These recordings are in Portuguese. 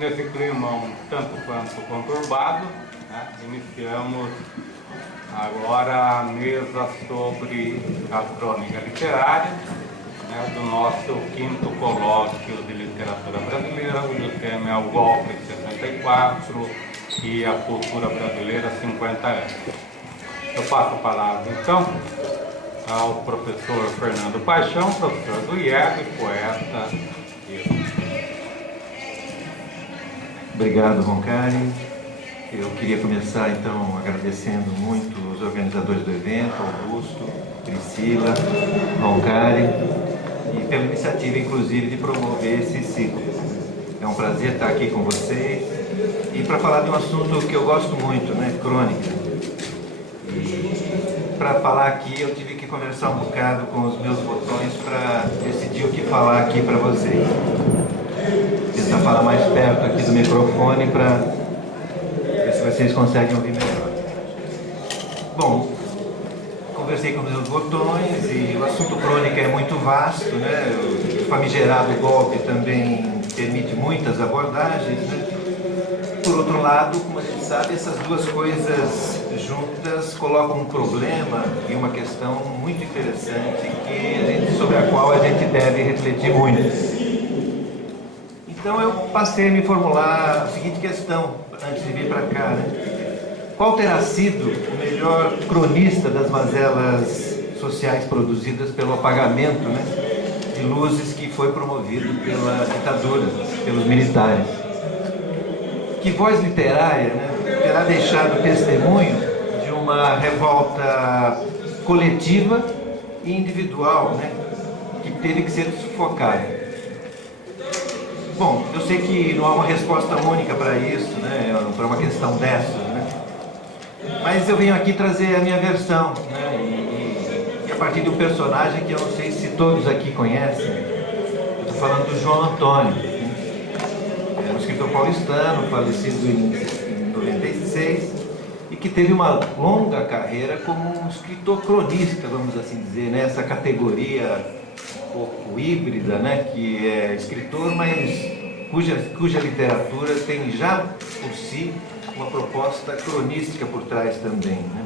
Nesse clima um tanto quanto conturbado, né, iniciamos agora a mesa sobre a crônica literária, né, do nosso 5º colóquio de literatura brasileira, cujo tema é o golpe de 64 e a cultura brasileira 50 anos. Eu passo a palavra então ao professor Fernando Paixão, professor do IEB, poeta. Obrigado, Roncari. Eu queria começar, então, agradecendo muito os organizadores do evento, Augusto, Priscila, Roncari, e pela iniciativa, inclusive, de promover esse ciclo. É um prazer estar aqui com vocês e para falar de um assunto que eu gosto muito, né, crônica. E para falar aqui, eu tive que conversar um bocado com os meus botões para decidir o que falar aqui para vocês. Tentar falar mais perto aqui do microfone para ver se vocês conseguem ouvir melhor. Bom, conversei com meus botões e o assunto crônica é muito vasto, né? O famigerado golpe também permite muitas abordagens, né? Por outro lado, como a gente sabe, essas duas coisas juntas colocam um problema e uma questão muito interessante sobre a qual a gente deve refletir muito. Então eu passei a me formular a seguinte questão, antes de vir para cá, né? Qual terá sido o melhor cronista das mazelas sociais produzidas pelo apagamento, né, de luzes que foi promovido pela ditadura, pelos militares? Que voz literária, né, terá deixado testemunho de uma revolta coletiva e individual, né, que teve que ser sufocada? Bom, eu sei que não há uma resposta única para isso, né, para uma questão dessas, né? Mas eu venho aqui trazer a minha versão, né, e a partir de um personagem que eu não sei se todos aqui conhecem. Eu estou falando do João Antônio, é um escritor paulistano, falecido em 96, e que teve uma longa carreira como um escritor cronista, vamos assim dizer, né, essa categoria um pouco híbrida, né, que é escritor, mas cuja literatura tem já por si uma proposta cronística por trás também, né?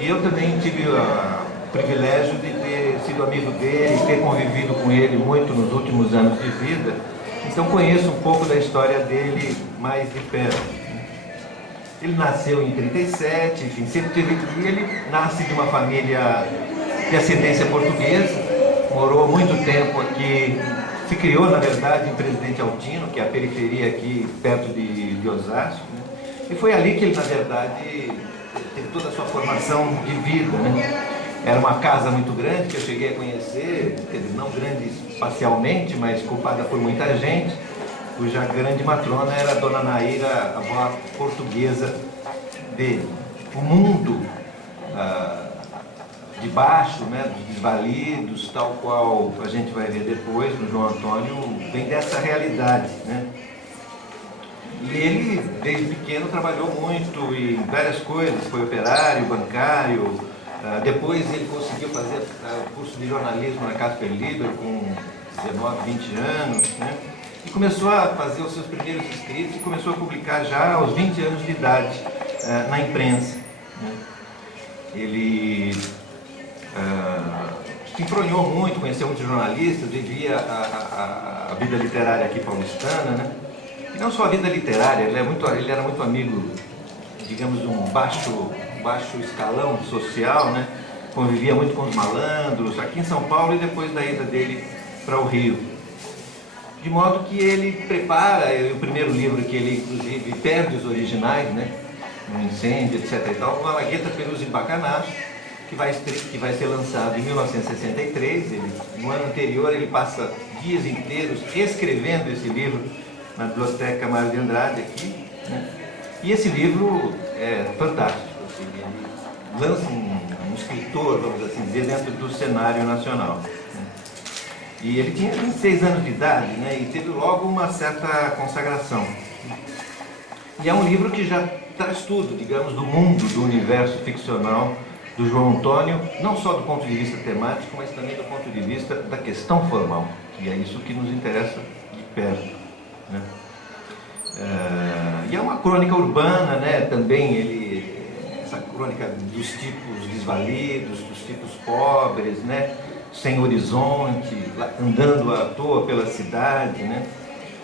E eu também tive o privilégio de ter sido amigo dele, ter convivido com ele muito nos últimos anos de vida, então conheço um pouco da história dele mais de perto. Ele nasceu em 37, enfim, sempre teve que ele nasce de uma família de ascendência portuguesa, morou muito tempo aqui, se criou, na verdade, em Presidente Altino, que é a periferia aqui, perto de Osasco, né? E foi ali que ele, na verdade, teve toda a sua formação de vida, né? Era uma casa muito grande, que eu cheguei a conhecer, quer dizer, não grande espacialmente, mas ocupada por muita gente, cuja grande matrona era a Dona Naíra, a avó portuguesa dele. O mundo de baixo, né, dos desvalidos, tal qual a gente vai ver depois no João Antônio, vem dessa realidade, né? E ele, desde pequeno, trabalhou muito em várias coisas, foi operário, bancário, depois ele conseguiu fazer o curso de jornalismo na Casper Liber com 19, 20 anos, né? E começou a fazer os seus primeiros escritos e começou a publicar já aos 20 anos de idade na imprensa, né? Ele se enfronhou muito, conheceu muitos jornalistas, vivia a vida literária aqui paulistana, né? E não só a vida literária, ele era muito amigo, digamos, de um baixo escalão social, né? Convivia muito com os malandros, aqui em São Paulo e depois da ida dele para o Rio. De modo que ele prepara o primeiro livro, que ele inclusive perde os originais, né? Um incêndio, etc. e tal, Malagueta, Perus e Bacanaço, que vai ser lançado em 1963. No ano anterior ele passa dias inteiros escrevendo esse livro na Biblioteca Mário de Andrade aqui, né? E esse livro é fantástico, assim, ele lança um escritor, vamos assim dizer, dentro do cenário nacional, né? E ele tinha 26 anos de idade, né? E teve logo uma certa consagração. E é um livro que já traz tudo, digamos, do mundo, do universo ficcional do João Antônio, não só do ponto de vista temático, mas também do ponto de vista da questão formal, que é isso que nos interessa perto, né? E é uma crônica urbana, né? Também essa crônica dos tipos desvalidos, dos tipos pobres, né? Sem horizonte, andando à toa pela cidade, né?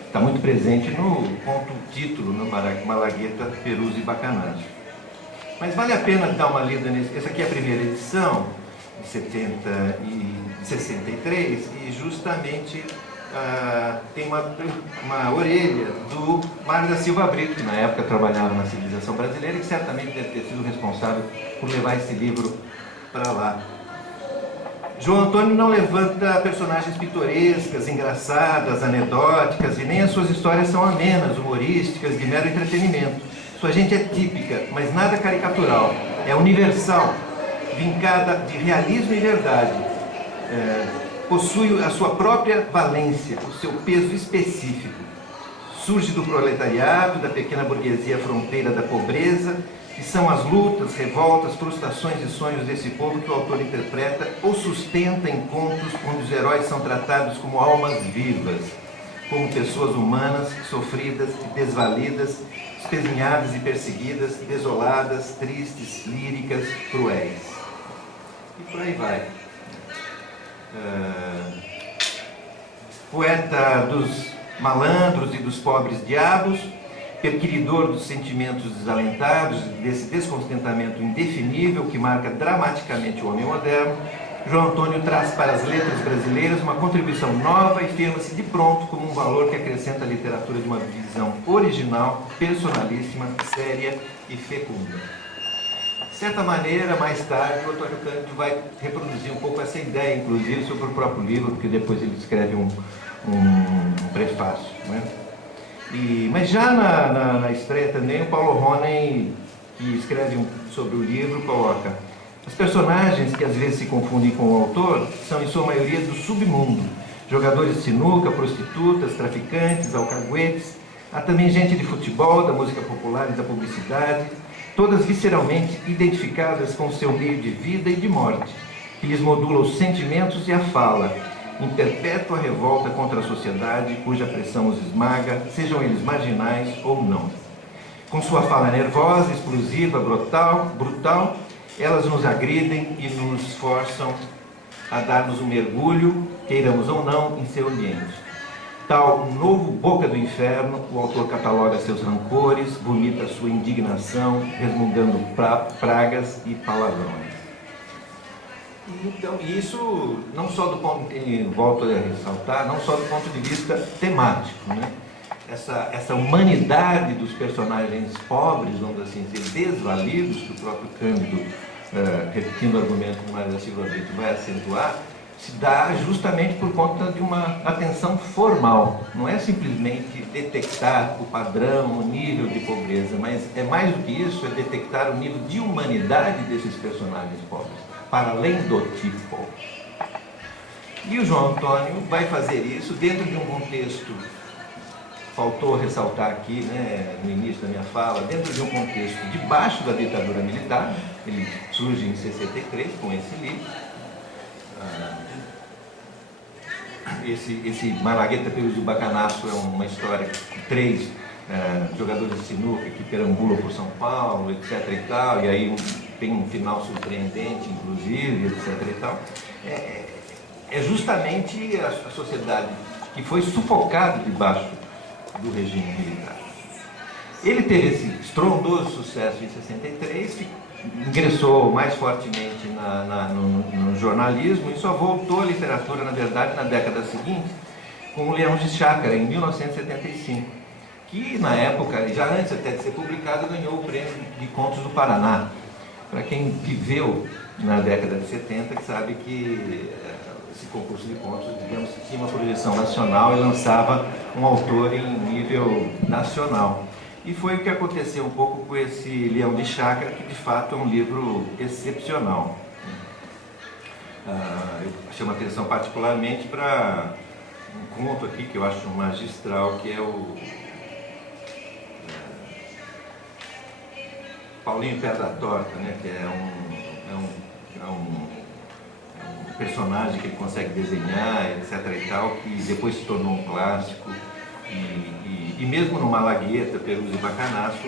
Está muito presente no ponto título, no Malagueta, Perus e Bacanaço. Mas vale a pena dar uma lida nesse. Essa aqui é a primeira edição, de 63, e justamente tem uma orelha do Mário da Silva Brito, que na época trabalhava na Civilização Brasileira e que certamente deve ter sido responsável por levar esse livro para lá. João Antônio não levanta personagens pitorescas, engraçadas, anedóticas, e nem as suas histórias são amenas, humorísticas, de mero entretenimento. Sua gente é típica, mas nada caricatural. É universal, vincada de realismo e verdade. Possui a sua própria valência, o seu peso específico. Surge do proletariado, da pequena burguesia fronteira da pobreza, que são as lutas, revoltas, frustrações e sonhos desse povo que o autor interpreta ou sustenta em contos onde os heróis são tratados como almas vivas, como pessoas humanas, sofridas e desvalidas, espezinhadas e perseguidas, desoladas, tristes, líricas, cruéis. E por aí vai. Poeta dos malandros e dos pobres diabos, perquiridor dos sentimentos desalentados, desse descontentamento indefinível que marca dramaticamente o homem moderno, João Antônio traz para as letras brasileiras uma contribuição nova e firma-se de pronto como um valor que acrescenta à literatura de uma visão original, personalíssima, séria e fecunda. De certa maneira, mais tarde, o Antônio Cândido vai reproduzir um pouco essa ideia, inclusive, sobre o próprio livro, porque depois ele escreve um prefácio, né? Mas já na estreia também, o Paulo Ronen, que escreve sobre o livro, coloca: as personagens que às vezes se confundem com o autor são em sua maioria do submundo, jogadores de sinuca, prostitutas, traficantes, alcaguetes, há também gente de futebol, da música popular e da publicidade, todas visceralmente identificadas com o seu meio de vida e de morte, que lhes modula os sentimentos e a fala, em perpétua revolta contra a sociedade cuja pressão os esmaga, sejam eles marginais ou não. Com sua fala nervosa, explosiva, brutal, elas nos agridem e nos forçam a darmos um mergulho, queiramos ou não, em seu ambiente. Tal novo boca do inferno, o autor cataloga seus rancores, vomita sua indignação, resmungando pragas e palavrões. Então, isso não só do ponto, volto a ressaltar, não só do ponto de vista temático, né? Essa humanidade dos personagens pobres, vamos assim dizer, desvalidos, que o próprio Cândido, repetindo o argumento do Mário da Silva Brito, vai acentuar, se dá justamente por conta de uma atenção formal. Não é simplesmente detectar o padrão, o nível de pobreza, mas é mais do que isso, é detectar o nível de humanidade desses personagens pobres, para além do tipo. E o João Antônio vai fazer isso dentro de um contexto, faltou ressaltar aqui, né, no início da minha fala, dentro de um contexto debaixo da ditadura militar. Ele surge em 63 com esse livro. Esse Malagueta, Perus e Bacanaço é uma história de 3 jogadores de sinuca que perambulam por São Paulo, etc. e tal, e aí tem um final surpreendente, inclusive, etc. e tal. É justamente a sociedade que foi sufocada debaixo do regime militar. Ele teve esse estrondoso sucesso em 63, ingressou mais fortemente no jornalismo e só voltou à literatura, na verdade, na década seguinte, com o Leão de Chácara, em 1975, que na época, já antes até de ser publicado, ganhou o Prêmio de Contos do Paraná. Para quem viveu na década de 70, que sabe que esse concurso de contos, digamos, tinha uma projeção nacional e lançava um autor em nível nacional. E foi o que aconteceu um pouco com esse Leão de Chácara, que de fato é um livro excepcional. Eu chamo a atenção particularmente para um conto aqui que eu acho magistral, que é o Paulinho Pé da Torta, né? Que é um personagem que ele consegue desenhar, etc. e tal, que depois se tornou um clássico. E mesmo no Malagueta, Perus e Bacanaço,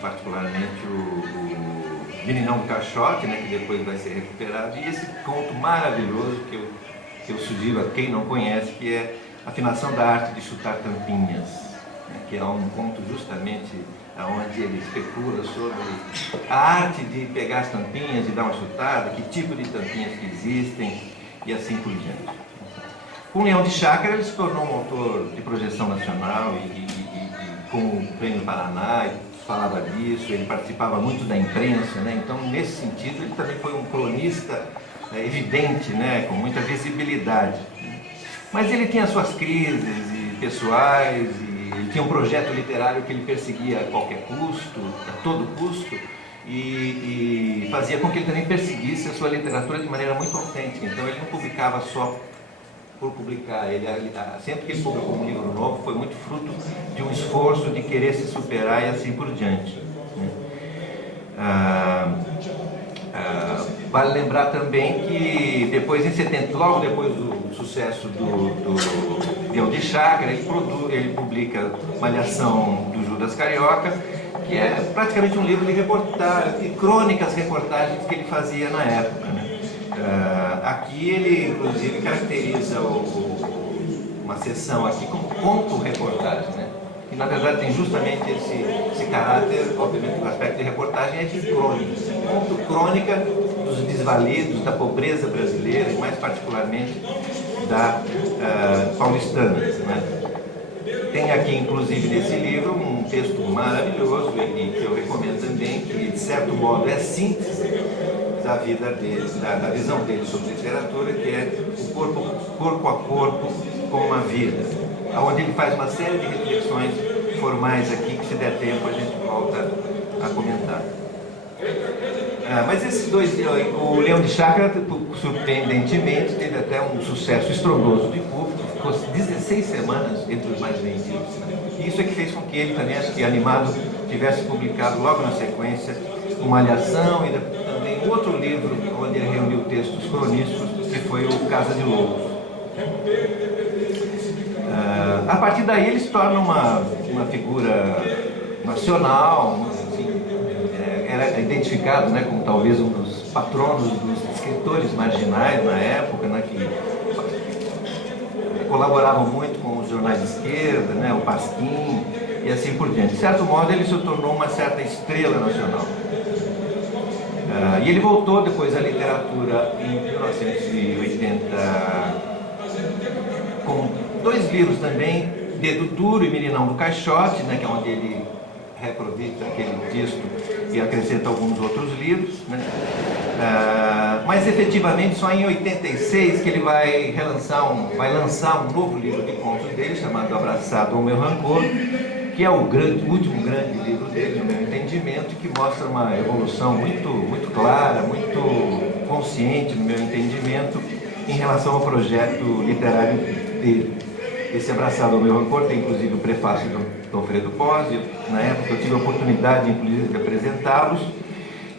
particularmente o Meninão do Caixote, né, que depois vai ser recuperado, e esse conto maravilhoso que eu sugiro a quem não conhece, que é Afinação da Arte de Chutar Tampinhas, né, que é um conto justamente onde ele especula sobre a arte de pegar as tampinhas e dar uma chutada, que tipo de tampinhas que existem e assim por diante. Com Leão de Chácara ele se tornou um autor de projeção nacional e com o Prêmio Paraná, falava disso, ele participava muito da imprensa, né? Então nesse sentido ele também foi um cronista evidente, né? Com muita visibilidade. Mas ele tinha suas crises pessoais, e ele tinha um projeto literário que ele perseguia a qualquer custo, a todo custo, e fazia com que ele também perseguisse a sua literatura de maneira muito autêntica. Então ele não publicava só por publicar, sempre que ele publicou um livro novo foi muito fruto de um esforço de querer se superar e assim por diante, né? Vale lembrar também que depois, em 70, logo depois do sucesso do Leão de Chácara, ele publica Malhação do Judas Carioca, que é praticamente um livro de reportagem, de crônicas, reportagens que ele fazia na época, né? Aqui ele, inclusive, caracteriza uma sessão aqui como conto-reportagem, né? E, na verdade, tem justamente esse caráter, obviamente, o aspecto de reportagem é de crônica. Conto-crônica dos desvalidos, da pobreza brasileira e, mais particularmente, da paulistana, né? Tem aqui, inclusive, nesse livro, um texto maravilhoso e que eu recomendo também, que, de certo modo, é síntese da vida dele, da visão dele sobre literatura, que é o corpo a corpo com a vida, onde ele faz uma série de reflexões formais aqui, que se der tempo a gente volta a comentar. Mas esses dois, o Leão de Chácara, surpreendentemente, teve até um sucesso estrondoso de público, ficou 16 semanas entre os mais vendidos. E isso é que fez com que ele também, acho que animado, tivesse publicado logo na sequência uma Malhação e também outro livro onde ele reuniu textos cronísticos, que foi o Casa de Lobos. A partir daí ele se torna uma figura nacional, assim, era identificado, né, como talvez um dos patronos dos escritores marginais na época, né, que colaboravam muito com os jornais de esquerda, né, o Pasquim e assim por diante. De certo modo ele se tornou uma certa estrela nacional. E ele voltou depois à literatura em 1980 com dois livros também, Dedo Duro e Meninão do Caixote, né, que é onde ele reaproveita aquele texto e acrescenta alguns outros livros, né? Mas efetivamente só em 86 que ele vai lançar um novo livro de contos dele, chamado Abraçado ao Meu Rancor, que é o último grande livro dele, no meu entendimento, que mostra uma evolução muito clara, muito consciente, no meu entendimento, em relação ao projeto literário dele. Esse Abraçado ao Meu Rancor tem inclusive o prefácio do Alfredo Pozzi. Na época eu tive a oportunidade, inclusive, de apresentá-los.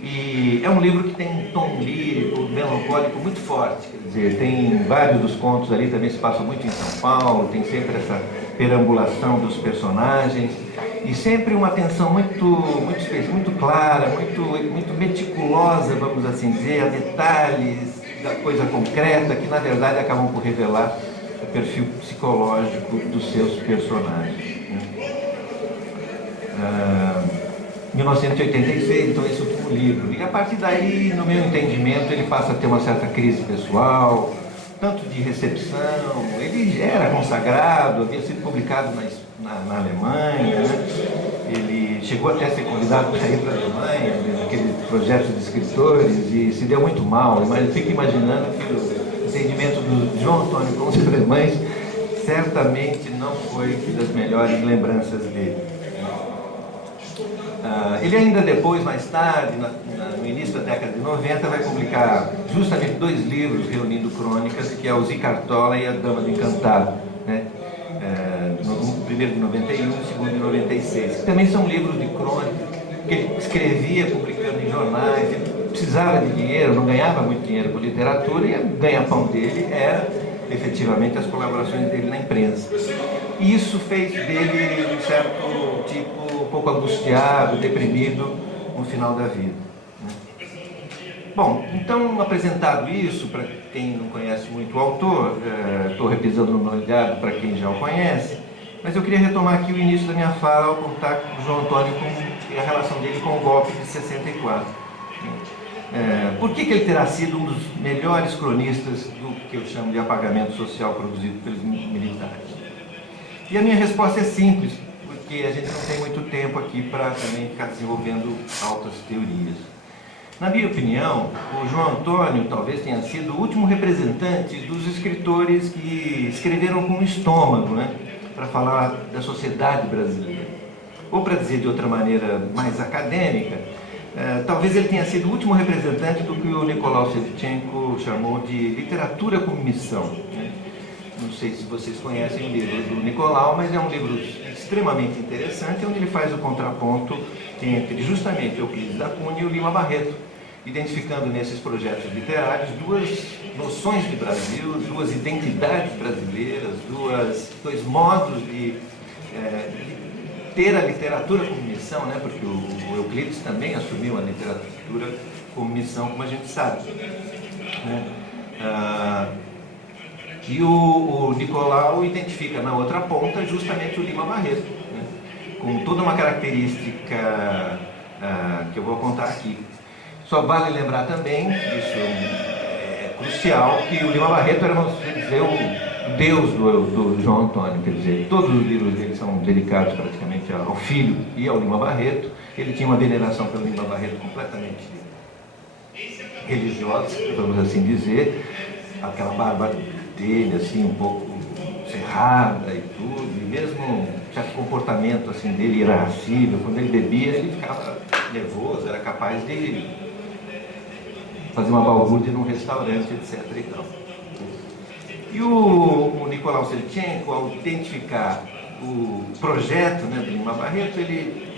E é um livro que tem um tom lírico, melancólico muito forte. Quer dizer, tem vários dos contos ali, também se passam muito em São Paulo, tem sempre essa perambulação dos personagens. E sempre uma atenção muito clara, muito meticulosa, vamos assim dizer, a detalhes da coisa concreta, que na verdade acabam por revelar o perfil psicológico dos seus personagens. 1986, então esse último livro. E a partir daí, no meu entendimento, ele passa a ter uma certa crise pessoal, tanto de recepção. Ele já era consagrado, havia sido publicado na Alemanha, né? Ele chegou até a ser convidado para ir para a Alemanha, naquele projeto de escritores, e se deu muito mal. Mas eu fico imaginando que o entendimento do João Antônio com os alemães certamente não foi das melhores lembranças dele. Ele ainda depois, mais tarde, no início da década de 90, vai publicar justamente dois livros reunindo crônicas, que é o Zicartola e a Dama do Encantado, né? O primeiro de 91 e o segundo de 96. Que também são livros de crônica, que ele escrevia publicando em jornais. Ele precisava de dinheiro, não ganhava muito dinheiro com literatura, e o ganha-pão dele era efetivamente as colaborações dele na imprensa. E isso fez dele, um certo tipo, um pouco angustiado, deprimido no final da vida. Bom, então, apresentado isso, para quem não conhece muito o autor, estou repisando no olhado para quem já o conhece, mas eu queria retomar aqui o início da minha fala ao contar o João Antônio e a relação dele com o golpe de 64. Por que ele terá sido um dos melhores cronistas do que eu chamo de apagamento social produzido pelos militares? E a minha resposta é simples, porque a gente não tem muito tempo aqui para também ficar desenvolvendo altas teorias. Na minha opinião, o João Antônio talvez tenha sido o último representante dos escritores que escreveram com o estômago, né, para falar da sociedade brasileira. Ou, para dizer de outra maneira mais acadêmica, talvez ele tenha sido o último representante do que o Nicolau Shevchenko chamou de literatura como missão, né? Não sei se vocês conhecem o livro do Nicolau, mas é um livro extremamente interessante, onde ele faz o contraponto entre justamente Euclides da Cunha e o Lima Barreto, identificando nesses projetos literários duas noções de Brasil, duas identidades brasileiras, dois modos de ter a literatura como missão, né? Porque o Euclides também assumiu a literatura como missão, como a gente sabe, né? E o Nicolau identifica na outra ponta justamente o Lima Barreto, né? Com toda uma característica que eu vou contar aqui. Só vale lembrar também, isso é crucial, que o Lima Barreto era, vamos dizer, o deus do João Antônio, quer dizer, todos os livros dele são dedicados praticamente ao filho e ao Lima Barreto. Ele tinha uma veneração pelo Lima Barreto completamente religiosa, vamos assim dizer, aquela barba dele, assim, um pouco cerrada e tudo, e mesmo um certo comportamento assim, dele irascível. Quando ele bebia, ele ficava nervoso, era capaz de fazer uma balbúrdia num restaurante, etc. E tal. E o Nicolau Shevchenko, ao identificar o projeto, né, do Lima Barreto, ele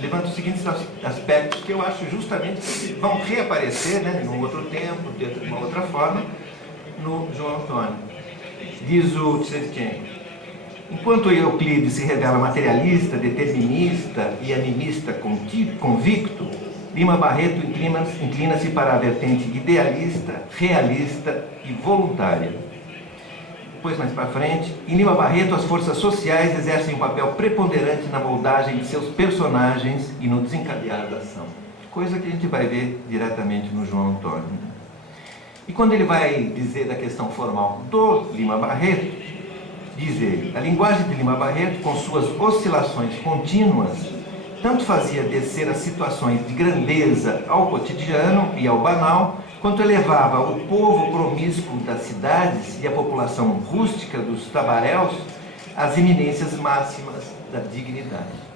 levanta os seguintes aspectos que eu acho justamente que vão reaparecer, né, num outro tempo, dentro de uma outra forma, no João Antônio. Diz o Shevchenko: enquanto Euclides se revela materialista, determinista e animista convicto, Lima Barreto inclina-se para a vertente idealista, realista e voluntária. Depois, mais para frente, em Lima Barreto, as forças sociais exercem um papel preponderante na moldagem de seus personagens e no desencadear da ação. Coisa que a gente vai ver diretamente no João Antônio. E quando ele vai dizer da questão formal do Lima Barreto, diz ele: a linguagem de Lima Barreto, com suas oscilações contínuas, tanto fazia descer as situações de grandeza ao cotidiano e ao banal, quanto elevava o povo promíscuo das cidades e a população rústica dos tabaréus às eminências máximas da dignidade.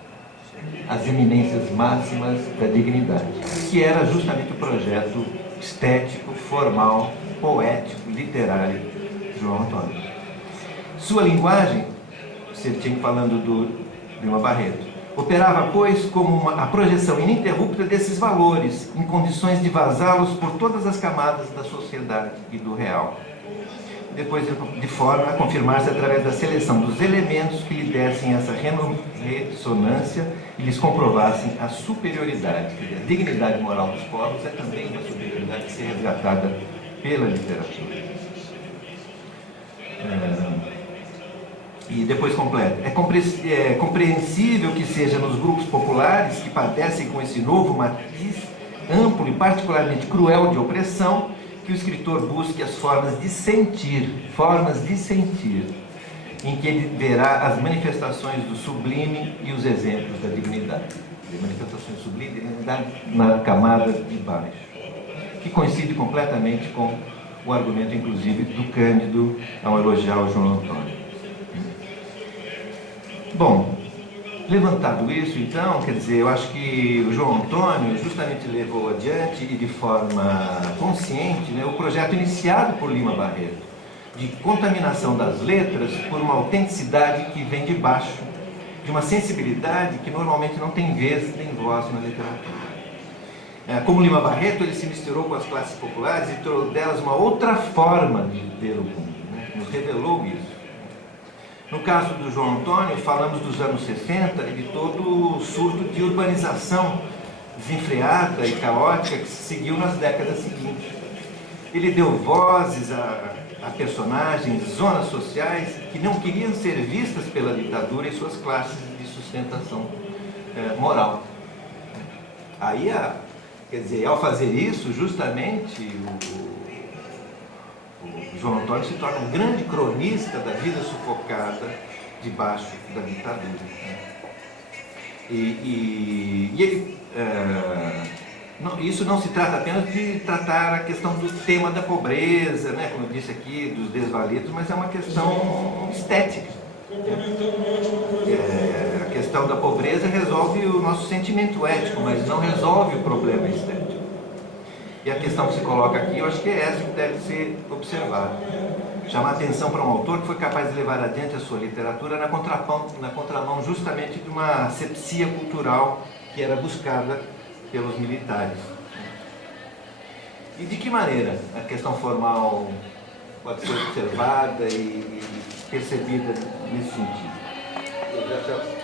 As eminências máximas da dignidade, que era justamente o projeto estético, formal, poético, literário de João Antônio. Sua linguagem, Shevchenko falando do Lima Barreto, operava, pois, como a projeção ininterrupta desses valores, em condições de vazá-los por todas as camadas da sociedade e do real. Depois, de forma a confirmar-se através da seleção dos elementos que lhe dessem essa ressonância e lhes comprovassem a superioridade. A dignidade moral dos povos é também uma superioridade que se resgatada pela literatura. E depois completa: é compreensível que seja nos grupos populares que padecem com esse novo matiz amplo e particularmente cruel de opressão que o escritor busque as formas de sentir, em que ele verá as manifestações do sublime e os exemplos da dignidade. As manifestações sublimes da dignidade na camada de baixo, que coincide completamente com o argumento, inclusive, do Cândido ao elogiar o João Antônio. Bom, levantado isso, então, quer dizer, eu acho que o João Antônio justamente levou adiante e de forma consciente, né, o projeto iniciado por Lima Barreto, de contaminação das letras por uma autenticidade que vem de baixo, de uma sensibilidade que normalmente não tem vez nem voz na literatura. Como Lima Barreto, ele se misturou com as classes populares e trouxe delas uma outra forma de ver o mundo, né? Nos revelou isso. No caso do João Antônio, falamos dos anos 60 e de todo o surto de urbanização desenfreada e caótica que se seguiu nas décadas seguintes. Ele deu vozes a personagens de zonas sociais que não queriam ser vistas pela ditadura e suas classes de sustentação moral. Aí, quer dizer, ao fazer isso, justamente o João Antônio se torna um grande cronista da vida sufocada debaixo da ditadura. E ele, isso não se trata apenas de tratar a questão do tema da pobreza, né, como eu disse aqui, dos desvalidos, mas é uma questão estética. A questão da pobreza resolve o nosso sentimento ético, mas não resolve o problema estético. E a questão que se coloca aqui, eu acho que é essa que deve ser observada. Chamar atenção para um autor que foi capaz de levar adiante a sua literatura na contramão justamente de uma asepsia cultural que era buscada pelos militares. E de que maneira a questão formal pode ser observada e percebida nesse sentido? Eu já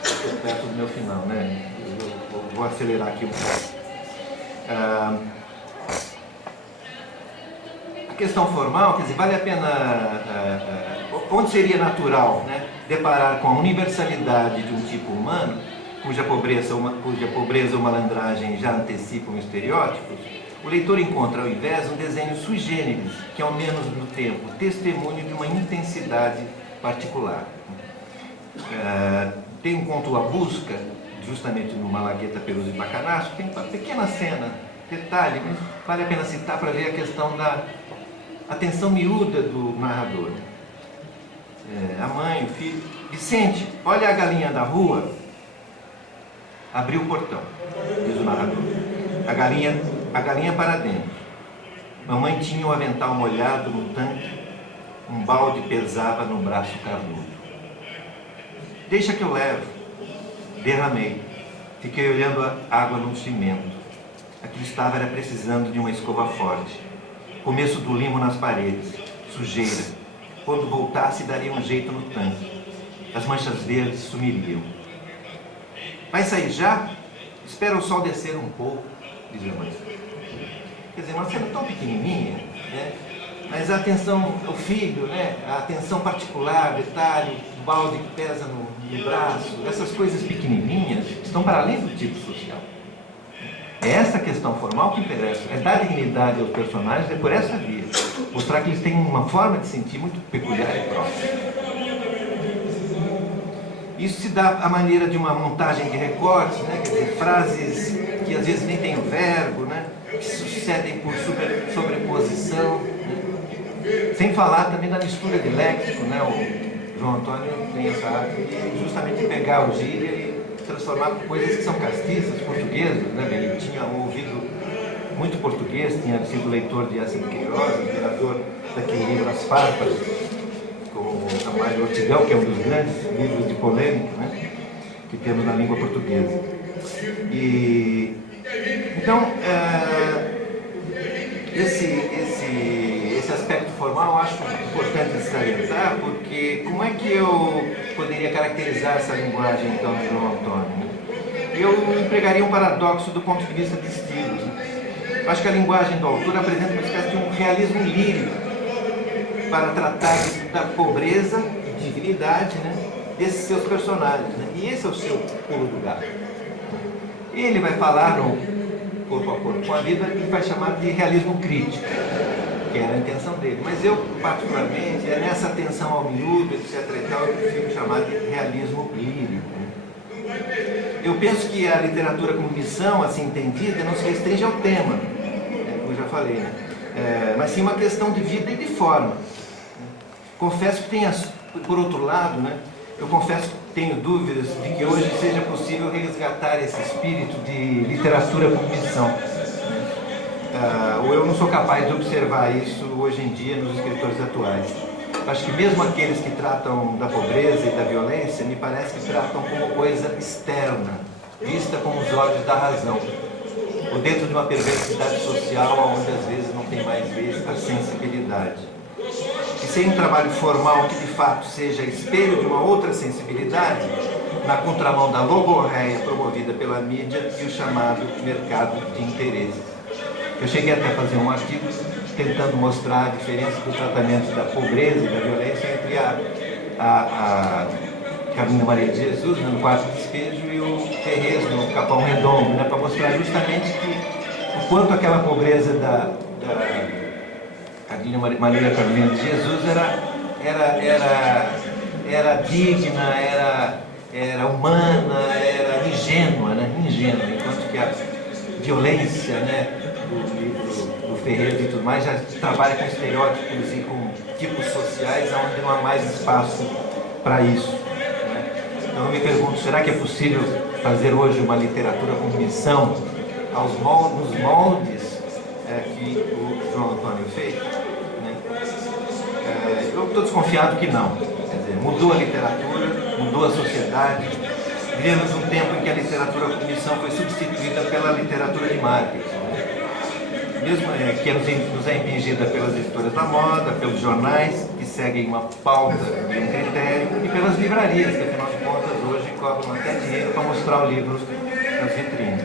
estou perto do meu final, né? Eu vou acelerar aqui um pouco. A questão formal, quer dizer, vale a pena, onde seria natural, né, deparar com a universalidade de um tipo humano, cuja pobreza ou malandragem já antecipam estereótipos, o leitor encontra, ao invés, um desenho sui generis, que, ao menos no tempo, testemunho de uma intensidade particular. Tem um conto A Busca, justamente no Malagueta, Perus e Bacanaço, tem uma pequena cena, detalhe, mas vale a pena citar para ver a questão da atenção miúda do narrador. A mãe, o filho. Vicente, olha a galinha da rua. Abriu o portão, diz o narrador. A galinha para dentro. Mamãe tinha o avental molhado no tanque, um balde pesava no braço carnudo. Deixa que eu levo. Derramei. Fiquei olhando a água no cimento. A que estava era precisando de uma escova forte. Começo do limo nas paredes. Sujeira. Quando voltasse, daria um jeito no tanque. As manchas verdes sumiriam. Vai sair já? Espera o sol descer um pouco, diz a mãe. Quer dizer, uma cena tão pequenininha, né? Mas a atenção, o filho, né? A atenção particular, detalhe, o balde que pesa no braço, essas coisas pequenininhas estão para além do tipo social. É essa questão formal que interessa, é dar dignidade aos personagens, é por essa via. Mostrar que eles têm uma forma de sentir muito peculiar e própria. Isso se dá à maneira de uma montagem de recortes, né? Quer dizer, frases que às vezes nem têm o verbo, né? Que sucedem por sobreposição, né? Sem falar também da mistura de léxico, né? O João Antônio tem essa arte de justamente pegar o gíria e transformar coisas que são castiças, portuguesas, né? Ele tinha um ouvido muito português, tinha sido leitor de Essa de Queiroz, inspirador daquele livro As Farpas, com o Mário Ortigão, que é um dos grandes livros de polêmica, né, que temos na língua portuguesa. Então, esse aspecto formal eu acho importante salientar, porque como é que eu poderia caracterizar essa linguagem, então, de João Antônio? Eu empregaria um paradoxo do ponto de vista de estilos. Eu acho que a linguagem do autor apresenta uma espécie de um realismo lírico para tratar da pobreza e dignidade, né, desses seus personagens. Né? E esse é o seu pulo do gato. Ele vai falar no corpo a corpo com a vida e vai chamar de realismo crítico, que era a intenção dele. Mas eu, particularmente, nessa atenção ao miúdo, etc. e tal, eu prefiro chamar de realismo lírico. Eu penso que a literatura como missão, assim entendida, não se restringe ao tema, como eu já falei, né? Mas sim uma questão de vida e de forma. Confesso que tenho, por outro lado, né, eu confesso que tenho dúvidas de que hoje seja possível resgatar esse espírito de literatura como missão. Ou eu não sou capaz de observar isso hoje em dia nos escritores atuais. Acho que mesmo aqueles que tratam da pobreza e da violência, me parece que tratam como coisa externa, vista com os olhos da razão, ou dentro de uma perversidade social onde às vezes não tem mais vez a sensibilidade. e sem um trabalho formal que de fato seja espelho de uma outra sensibilidade, na contramão da logorreia promovida pela mídia e o chamado mercado de interesses. Eu cheguei até a fazer um artigo tentando mostrar a diferença do tratamento da pobreza e da violência entre a Carminha Maria de Jesus, no Quarto Despejo, e o Ferrez, no Capão Redondo, né, para mostrar justamente que o quanto aquela pobreza da Carminha Maria de Jesus era digna, era humana, era ingênua, né? Ingênua, enquanto que a violência, né, do livro do Ferreira e tudo mais já trabalha com estereótipos e com tipos sociais onde não há mais espaço para isso, né? Então eu me pergunto, será que é possível fazer hoje uma literatura com missão nos moldes que o João Antônio fez? Né? Eu estou desconfiado que não. Quer dizer, mudou a literatura, mudou a sociedade. Vivemos um tempo em que a literatura com missão foi substituída pela literatura de marketing, né? Mesmo que nos é impingida pelas editoras da moda, pelos jornais, que seguem uma pauta e um critério, e pelas livrarias, que afinal de contas hoje cobram até dinheiro para mostrar o livro nas vitrines.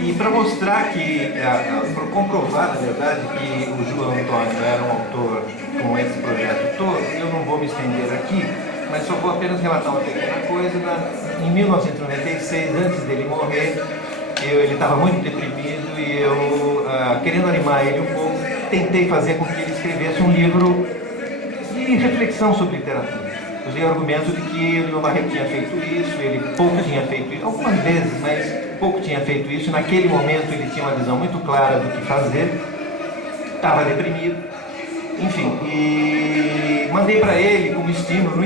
E para mostrar que, para comprovar, na verdade, que o João Antônio era um autor com esse projeto todo, eu não vou me estender aqui, mas só vou apenas relatar uma pequena coisa. Em 1996, antes dele morrer, ele estava muito deprimido e eu, querendo animar ele um pouco, tentei fazer com que ele escrevesse um livro de reflexão sobre literatura. Usei o argumento de que o Lima Barreto tinha feito isso, ele pouco tinha feito isso, algumas vezes, mas pouco tinha feito isso. Naquele momento ele tinha uma visão muito clara do que fazer, estava deprimido, enfim, e mandei para ele como estímulo. No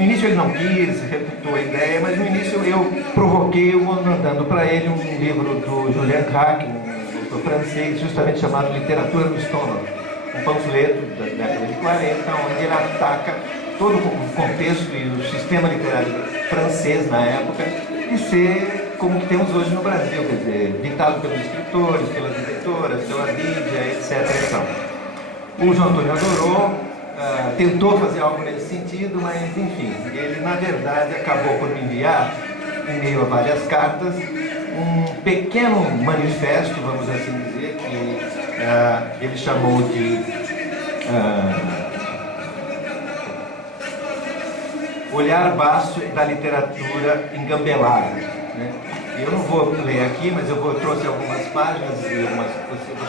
início ele não quis, refutou a ideia, mas no início eu provoquei, mandando para ele um livro do Julien Gracq, um autor francês, justamente chamado Literatura do Estômago, um panfleto da década de 40, onde ele ataca todo o contexto e o sistema literário francês na época de ser como que temos hoje no Brasil, quer dizer, ditado pelos escritores, pelas editoras, pela mídia, etc. Então, o João Antônio adorou, tentou fazer algo nesse sentido, mas enfim, ele na verdade acabou por me enviar, em meio a várias cartas, um pequeno manifesto, vamos assim dizer, que ele chamou de Olhar Baço da Literatura Engambelada, né? Eu não vou ler aqui, mas eu trouxe algumas páginas e você vou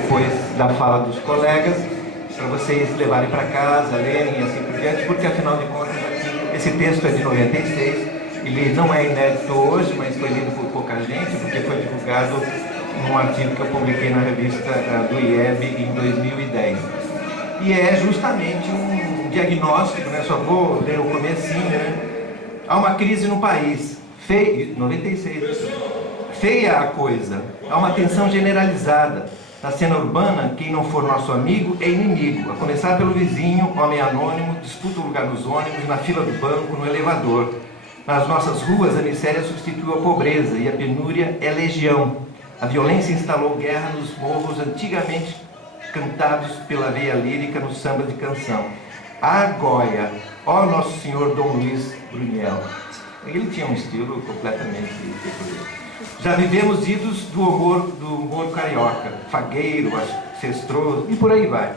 depois da fala dos colegas, para vocês levarem para casa, lerem e assim por diante, porque afinal de contas aqui, esse texto é de 96, ele não é inédito hoje, mas foi lido por pouca gente, porque foi divulgado num artigo que eu publiquei na revista do IEB em 2010. E é justamente um diagnóstico, né? Só vou ler o comecinho, né? Há uma crise no país. 96. Feia a coisa. Há uma tensão generalizada. Na cena urbana, quem não for nosso amigo é inimigo. A começar pelo vizinho, homem anônimo, disputa o lugar nos ônibus, na fila do banco, no elevador. Nas nossas ruas, a miséria substituiu a pobreza e a penúria é legião. A violência instalou guerra nos morros antigamente cantados pela veia lírica no samba de canção. A Goia, ó Nosso Senhor Dom Luiz Brunel. Ele tinha um estilo completamente peculiar. Já vivemos idos do humor carioca, fagueiro, ancestroso e por aí vai.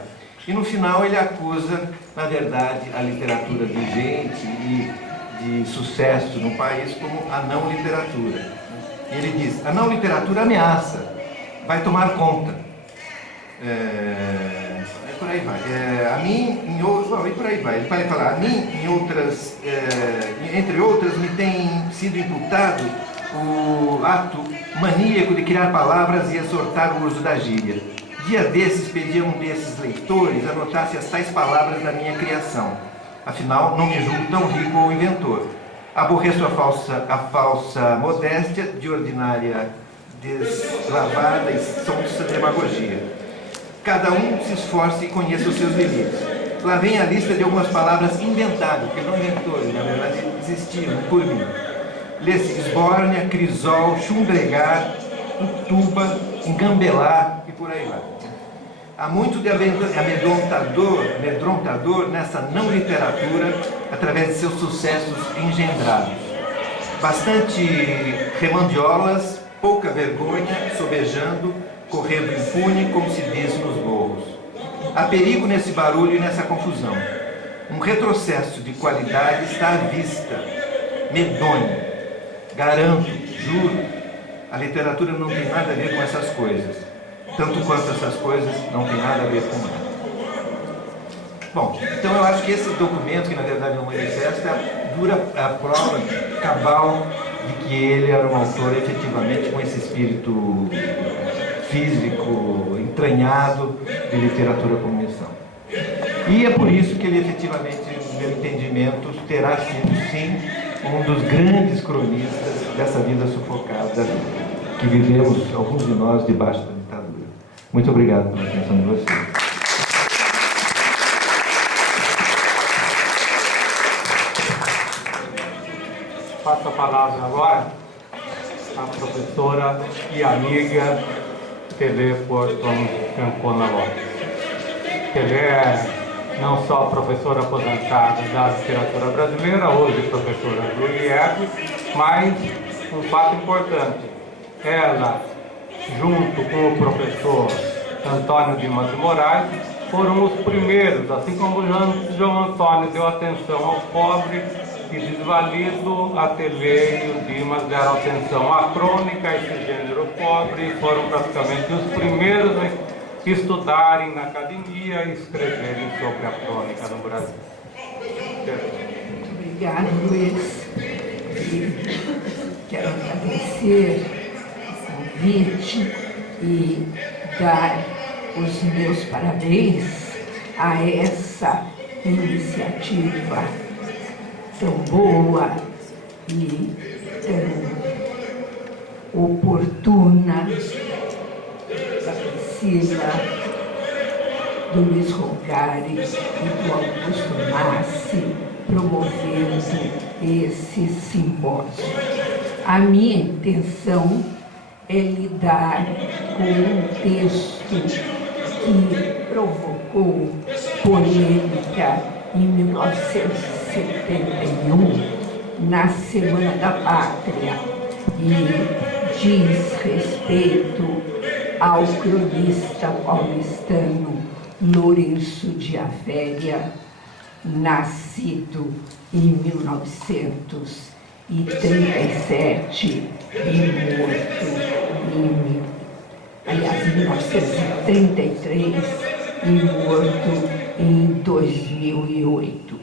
E no final ele acusa, na verdade, a literatura vigente e de sucesso no país como a não literatura. E ele diz, a não literatura ameaça, vai tomar conta. Por aí vai. E por aí vai. Ele vai falar, a mim, entre outras, me tem sido imputado o ato maníaco de criar palavras e exortar o uso da gíria. Dia desses, pedi a um desses leitores anotasse as tais palavras da minha criação. Afinal, não me julgo tão rico ou inventor. Aborreço a falsa modéstia de ordinária deslavada e sonsa demagogia. Cada um se esforce e conheça os seus limites. Lá vem a lista de algumas palavras inventadas, porque não inventou, na verdade existiram por mim. Lê-se esbórnia, crisol, chumbregar, tutuba, engambelar, e por aí vai. Há muito de amedrontador nessa não literatura através de seus sucessos engendrados. Bastante remandiolas, pouca vergonha, sobejando, correndo impune, como se diz nos morros. Há perigo nesse barulho e nessa confusão. Um retrocesso de qualidade está à vista, medonho. Garanto, juro, a literatura não tem nada a ver com essas coisas, tanto quanto essas coisas não tem nada a ver com ela. Bom, então eu acho que esse documento, que na verdade é um manifesto, é dura a prova cabal de que ele era um autor efetivamente com esse espírito físico, entranhado de literatura como missão. E é por isso que ele efetivamente, no meu entendimento, terá sido, sim, um dos grandes cronistas dessa vida sufocada que vivemos, alguns de nós, debaixo da ditadura. Muito obrigado pela atenção de vocês. Passo a palavra agora à professora e amiga Telê Porton Campona Lopes. Telê é não só professora aposentada da literatura brasileira, hoje professora do IEB, mas um fato importante, ela, junto com o professor Antônio Dimas de Moraes, foram os primeiros, assim como João Antônio deu atenção ao pobre e desvalido, a Telê e o Dimas deram atenção à crônica, a esse gênero pobre, e foram praticamente os primeiros a estudarem na academia e escreverem sobre a crônica no Brasil. Muito obrigada, Luiz. E quero agradecer o convite e dar os meus parabéns a essa iniciativa tão boa e tão oportuna da Priscila, do Luiz Rogari e do Augusto Massi, promovendo esse simpósio. A minha intenção é lidar com um texto que provocou polêmica em 1971, na Semana da Pátria, e diz respeito ao cronista paulistano Lourenço de Avéria, nascido em 1937 e morto em 1933 e morto em 2008.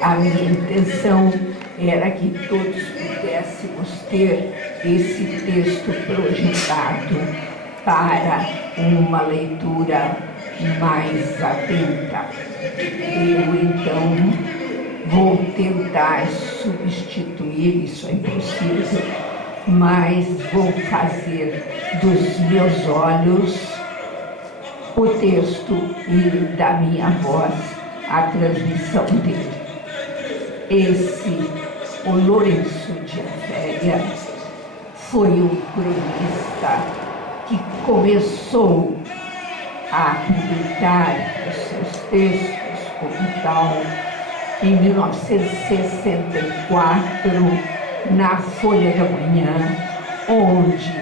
A minha intenção era que todos pudéssemos ter esse texto projetado para uma leitura mais atenta. Eu, então, vou tentar substituir, isso é impossível, mas vou fazer dos meus olhos o texto e da minha voz a transmissão dele. O Lourenço de Avéria foi um cronista que começou a publicar os seus textos como tal em 1964 na Folha da Manhã, onde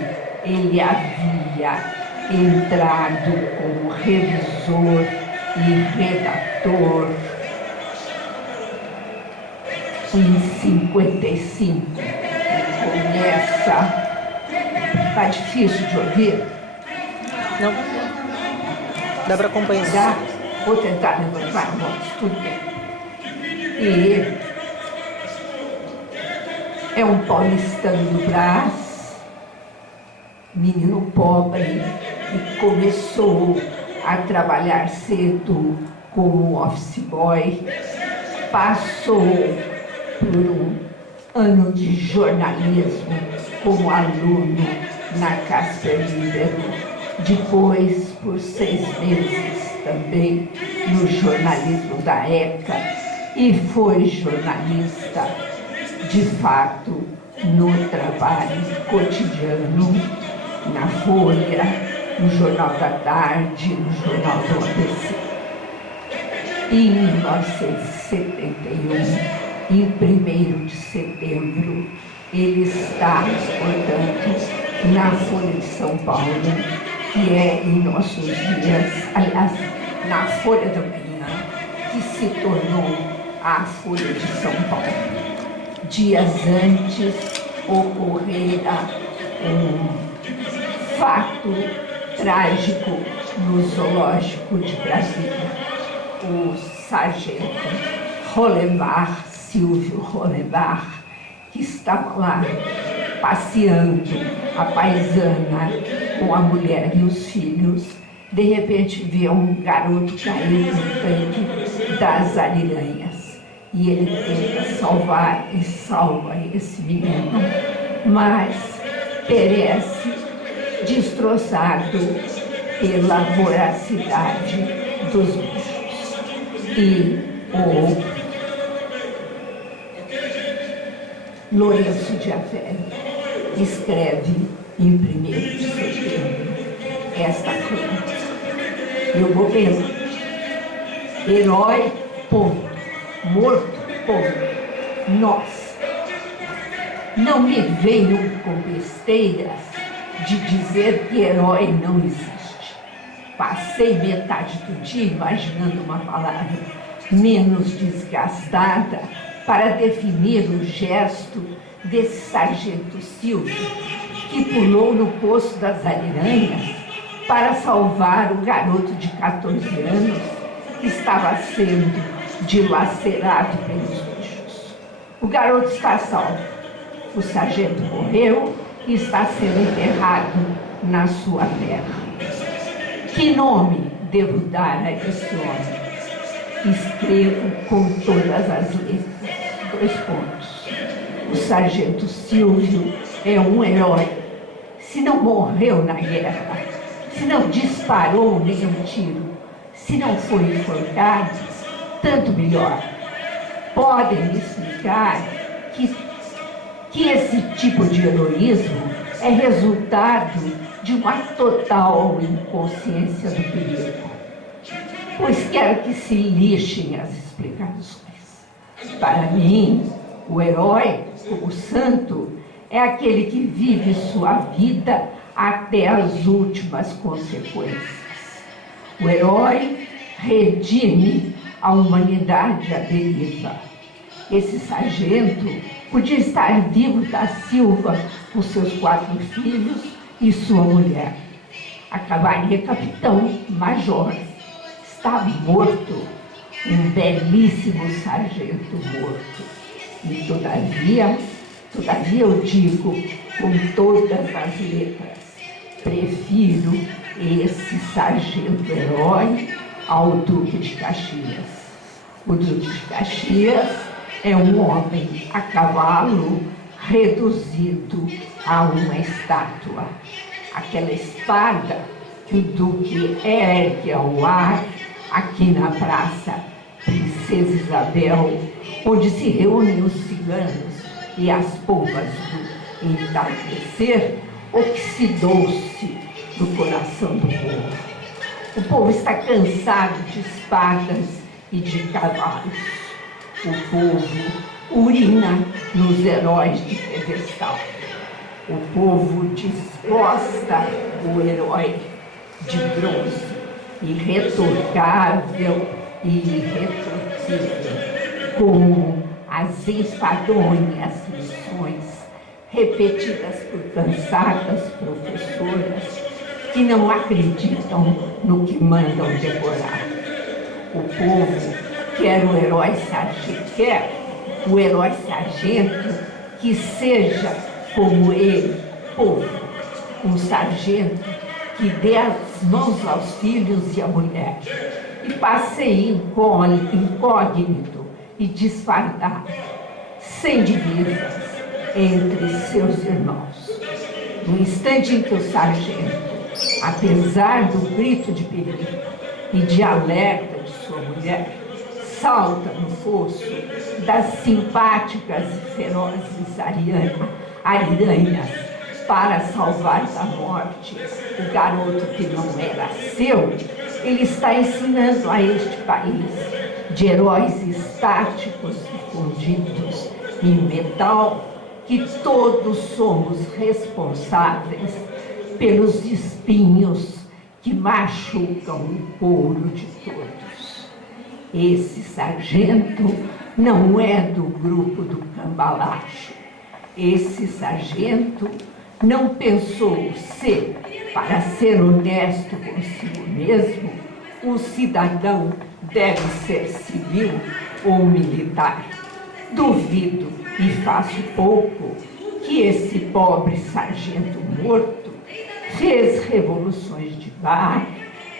ele havia entrado como revisor e redator em 55. Começa. Tá difícil de ouvir? Não. Dá para acompanhar. Dá? Vou tentar levantar a voz, tudo bem. E é um paulistano do Brás, menino pobre, que começou a trabalhar cedo como office boy, passou por um ano de jornalismo como aluno na Casper Libero, depois por 6 meses também no jornalismo da ECA, e foi jornalista de fato no trabalho cotidiano, na Folha no Jornal da Tarde, no Jornal do ABC. E em 1971, em 1º de setembro, ele está, portanto, na Folha de São Paulo, que é em nossos dias, aliás, na Folha da Manhã, que se tornou a Folha de São Paulo. Dias antes ocorrera um fato trágico no Zoológico de Brasília. O sargento Rolemar, Silvio Rolemar, que estava lá passeando a paisana com a mulher e os filhos, de repente vê um garoto cair no tanque das ariranhas. E ele tenta salvar e salva esse menino, mas perece destroçado pela voracidade dos bichos. E o Lourenço de Avelli escreve em 1º de setembro esta crônica. Eu vou ver. Herói, ponto. Morto, ponto. Nós. Não me venham com besteiras de dizer que herói não existe. Passei metade do dia imaginando uma palavra menos desgastada para definir o gesto desse sargento Silvio, que pulou no poço das ariranhas para salvar o garoto de 14 anos que estava sendo dilacerado pelos bichos. O garoto está salvo. O sargento morreu e está sendo enterrado na sua terra. Que nome devo dar a este homem? Escrevo com todas as letras. 2 pontos. O sargento Silvio é um herói. Se não morreu na guerra, se não disparou nenhum tiro, se não foi enforcado, tanto melhor. Podem me explicar que esse tipo de heroísmo é resultado de uma total inconsciência do perigo. Pois quero que se lixem as explicações. Para mim, o herói, o santo, é aquele que vive sua vida até as últimas consequências. O herói redime a humanidade à deriva. Esse sargento podia estar vivo da Silva com seus 4 filhos e sua mulher. Acabaria capitão-major. Está morto, um belíssimo sargento morto. E todavia eu digo com todas as letras, prefiro esse sargento herói ao Duque de Caxias. O Duque de Caxias é um homem a cavalo reduzido a uma estátua. Aquela espada que o Duque ergue ao ar aqui na Praça Princesa Isabel, onde se reúnem os ciganos e as pombas do entardecer, oxidou-se no coração do povo. O povo está cansado de espadas e de cavalos. O povo urina nos heróis de pedestal. O povo desgosta o herói de bronze, irretocável e irretorcível, como as espadonhas lições repetidas por cansadas professoras que não acreditam no que mandam decorar. O povo quer o herói sargento que seja como ele, povo, um sargento que dê as mãos aos filhos e à mulher e passeie incógnito e disfarçado, sem divisas, entre seus irmãos. No instante em que o sargento, apesar do grito de perigo e de alerta de sua mulher, salta no fosso das simpáticas e ferozes ariranhas, para salvar da morte o garoto que não era seu, ele está ensinando a este país de heróis estáticos e fundidos em metal que todos somos responsáveis pelos espinhos que machucam o couro de todos. Esse sargento não é do grupo do cambalacho. Esse sargento não pensou se, para ser honesto consigo mesmo, um cidadão deve ser civil ou militar. Duvido e faço pouco que esse pobre sargento morto fez revoluções de bar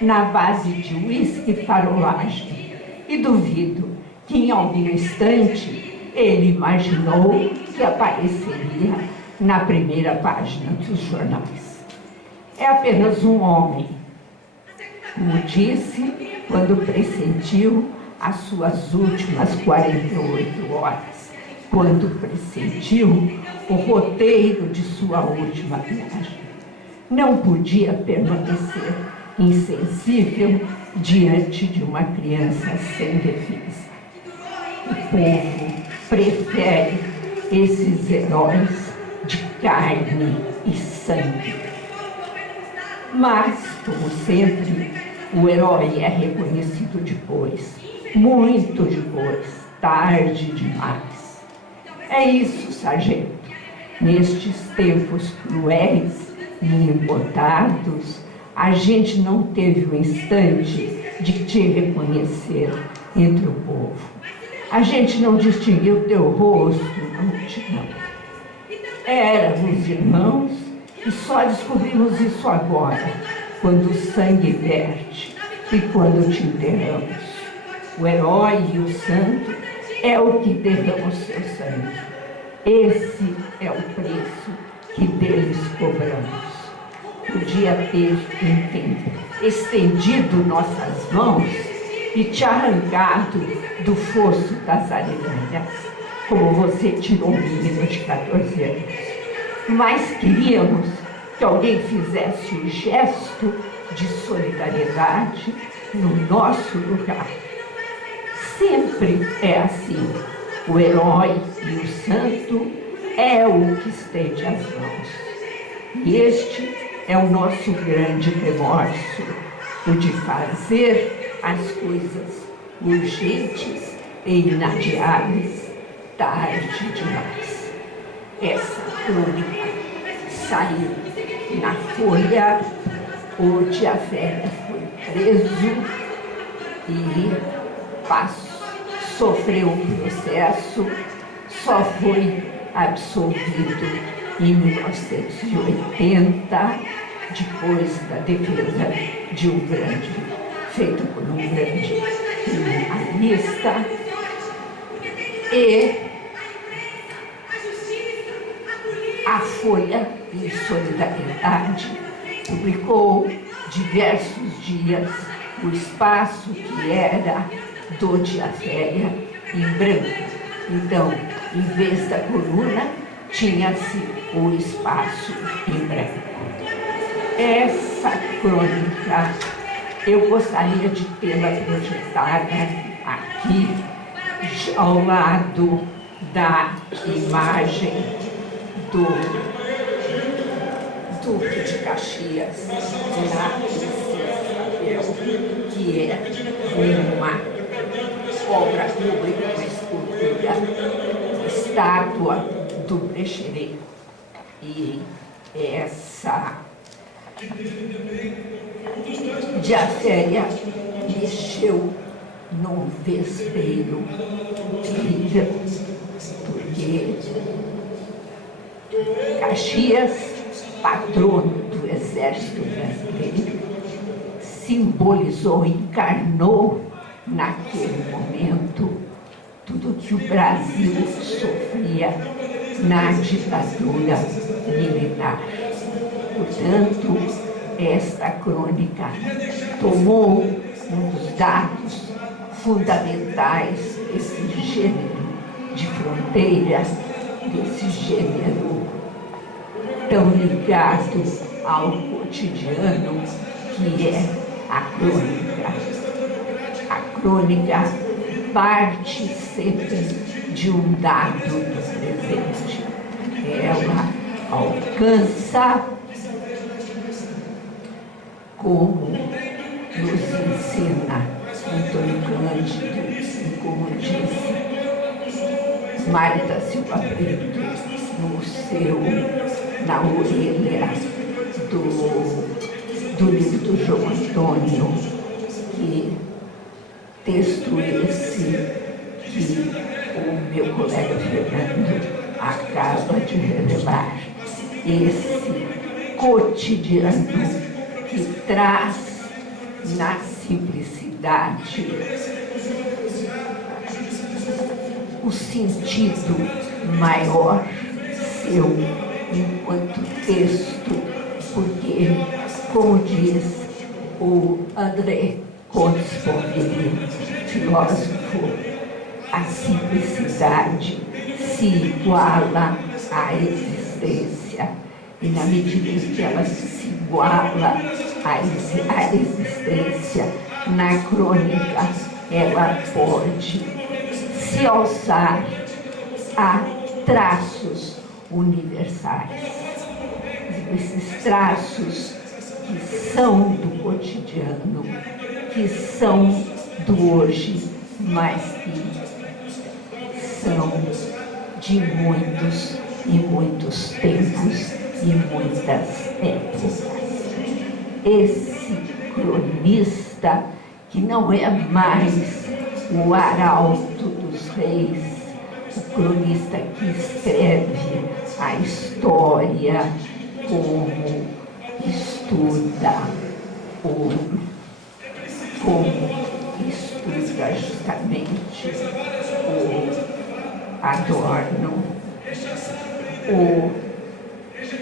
na base de uísque e farolagem. E duvido que em algum instante ele imaginou que apareceria na primeira página dos jornais. É apenas um homem, como disse, quando pressentiu as suas últimas 48 horas, quando pressentiu o roteiro de sua última viagem. Não podia permanecer insensível diante de uma criança sem defesa. O povo prefere esses heróis de carne e sangue. Mas, como sempre, o herói é reconhecido depois, muito depois, tarde demais. É isso, sargento. Nestes tempos cruéis e embotados, a gente não teve um instante de te reconhecer entre o povo. A gente não distinguiu teu rosto na multidão. Éramos irmãos e só descobrimos isso agora, quando o sangue verte e quando te enterramos. O herói e o santo é o que derrama o seu sangue. Esse é o preço que deles cobramos. Podia ter estendido nossas mãos e te arrancado do fosso das aranhas, como você tirou um menino de 14 anos. Mas queríamos que alguém fizesse o gesto de solidariedade no nosso lugar. Sempre é assim. O herói e o santo é o que estende as mãos. E este é o nosso grande remorso, o de fazer as coisas urgentes e inadiáveis tarde demais. Essa crônica saiu na Folha, onde a velha foi preso e sofreu um processo, só foi absolvido em 1980, depois da defesa de um grande, feita por um grande criminalista, e a Folha, em solidariedade, publicou diversos dias o espaço que era do Dia Féria em branco. Então, em vez da coluna, tinha-se o espaço em branco. Essa crônica, eu gostaria de tê-la projetada aqui, ao lado da imagem do Duque de Caxias, na Isabel, que é uma obra pública, uma escultura, uma estátua do Brecheret. E essa Diaféria mexeu num vespeiro terrível, porque Caxias, patrono do Exército Brasileiro, simbolizou, encarnou naquele momento tudo que o Brasil sofria na ditadura militar. Portanto, esta crônica tomou um dos dados fundamentais desse gênero de fronteira, desse gênero tão ligado ao cotidiano que é a crônica. A crônica parte sempre de um dado do presente. Ela alcança, como nos ensina Antônio Cândido, e como disse Marta Silva Brito na orelha do livro do João Antônio, que texto esse que o meu colega Fernando acaba de revelar, esse cotidiano que traz na simplicidade o sentido maior seu enquanto texto, porque, como diz o André Comte-Sponville, filósofo, a simplicidade se iguala à existência, e na medida em que ela se iguala à existência, na crônica ela pode se alçar a traços universais. Esses traços que são do cotidiano, que são do hoje, mas que são de muitos e muitos tempos e muitas épocas. Esse cronista, que não é mais o arauto dos reis, o cronista que escreve a história como estuda justamente o Adorno,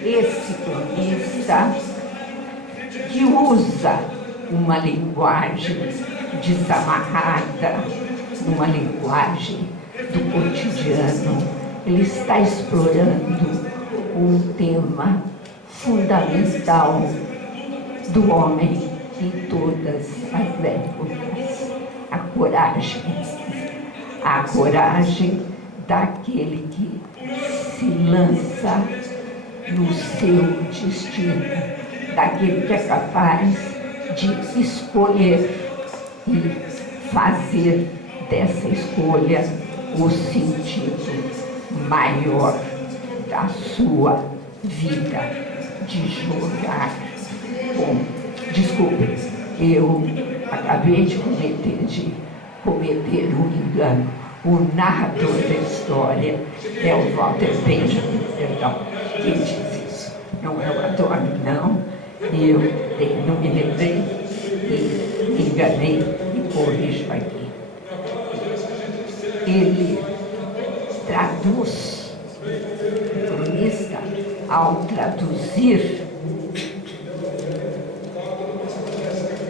esse cronista que usa uma linguagem desamarrada, uma linguagem do cotidiano. Ele está explorando um tema fundamental do homem em todas as épocas: a coragem. A coragem daquele que se lança no seu destino, daquele que é capaz de escolher e fazer dessa escolha o sentido maior da sua vida, de jogar com. Desculpe, eu acabei de cometer um engano. O narrador da história é o Walter Benjamin, perdão, que diz isso. Não é o Adorno, não. Eu não me lembrei e me enganei e corrijo aqui. Ele traduz, o cronista, ao traduzir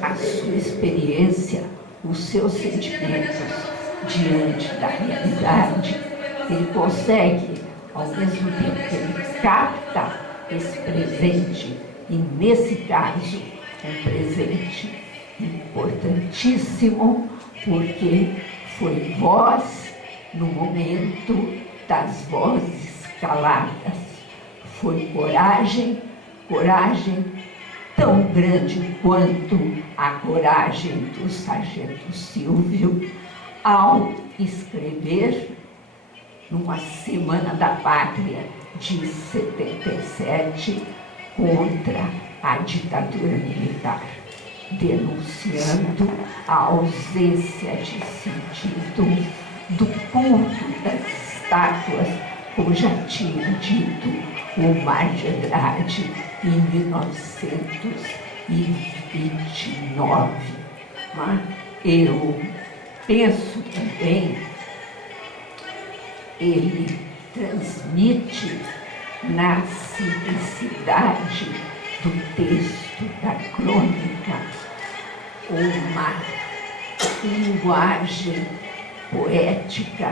a sua experiência, os seus sentimentos diante da realidade, ele consegue, ao mesmo tempo que ele capta esse presente, e nesse caso, um presente importantíssimo, porque foi voz no momento das vozes caladas. Foi coragem tão grande quanto a coragem do sargento Silvio ao escrever, numa Semana da Pátria de 77, contra a ditadura militar, denunciando a ausência de sentido do culto das estátuas, como já tinha dito o Mar de Andrade em 1929. Mas eu penso também, ele transmite na simplicidade do texto da crônica uma linguagem poética,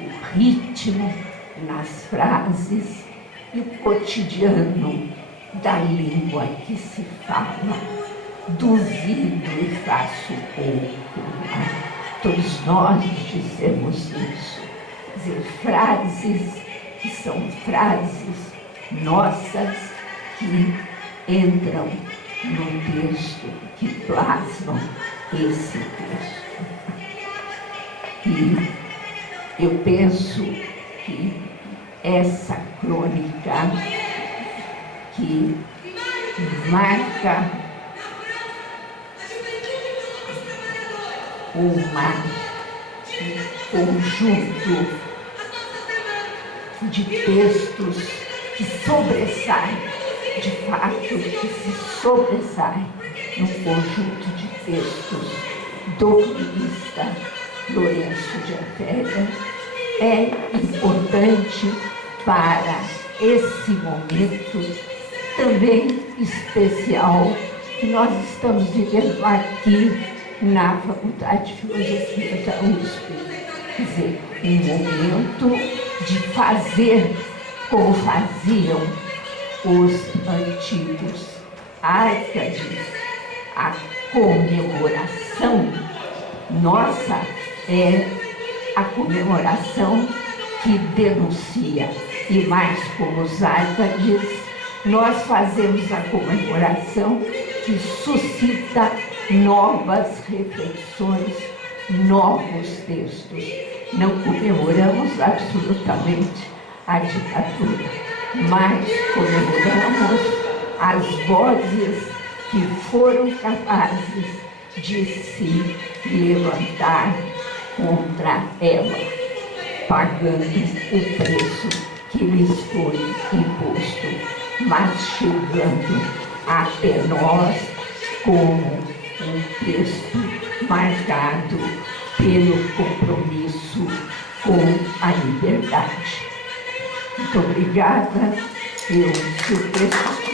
o ritmo nas frases e o cotidiano da língua que se fala. Duvido e faço pouco. Todos nós dissemos isso. Quer dizer, frases que são frases nossas que entram no texto, que plasmam esse texto. E eu penso que essa crônica que marca um conjunto de textos que sobressaem, de fato, que se sobressaem num conjunto de textos do cronista Lourenço de Artéria, é importante para esse momento também especial que nós estamos vivendo aqui na Faculdade de Filosofia da USP. Quer dizer, um momento de fazer como faziam os antigos árcades. A comemoração nossa é a comemoração que denuncia, e mais como os árcades, nós fazemos a comemoração que suscita novas reflexões, novos textos. Não comemoramos absolutamente a ditadura, mas comemoramos as vozes que foram capazes de se levantar contra ela, pagando o preço que lhes foi imposto, mas chegando até nós como um texto marcado pelo compromisso com a liberdade. Muito obrigada. Eu, se o texto